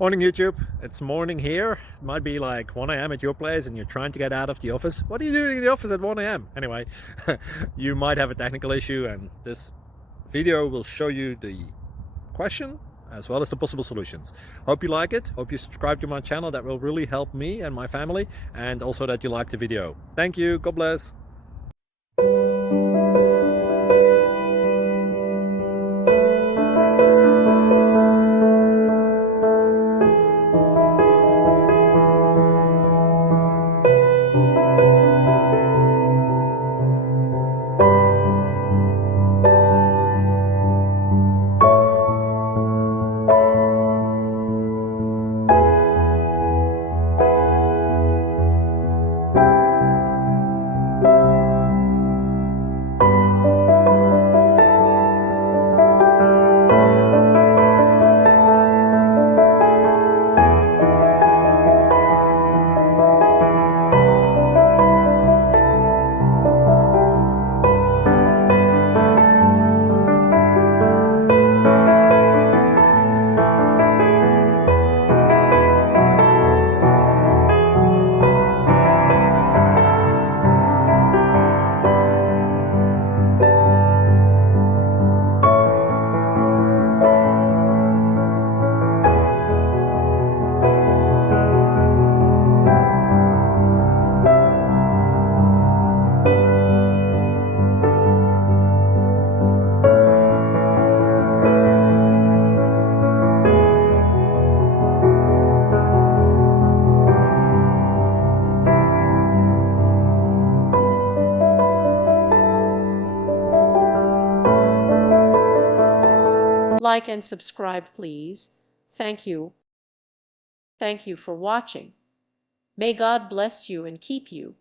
Morning YouTube, it's morning here. It might be like 1 a.m. at your place and you're trying to get out of the office. What are you doing in the office at 1 a.m.? Anyway, you might have a technical issue and this video will show you the question as well as the possible solutions. Hope you like it, hope you subscribe to my channel. That will really help me and my family, and also that you like the video. Thank you, God bless. Like and subscribe, please. Thank you. Thank you for watching. May God bless you and keep you.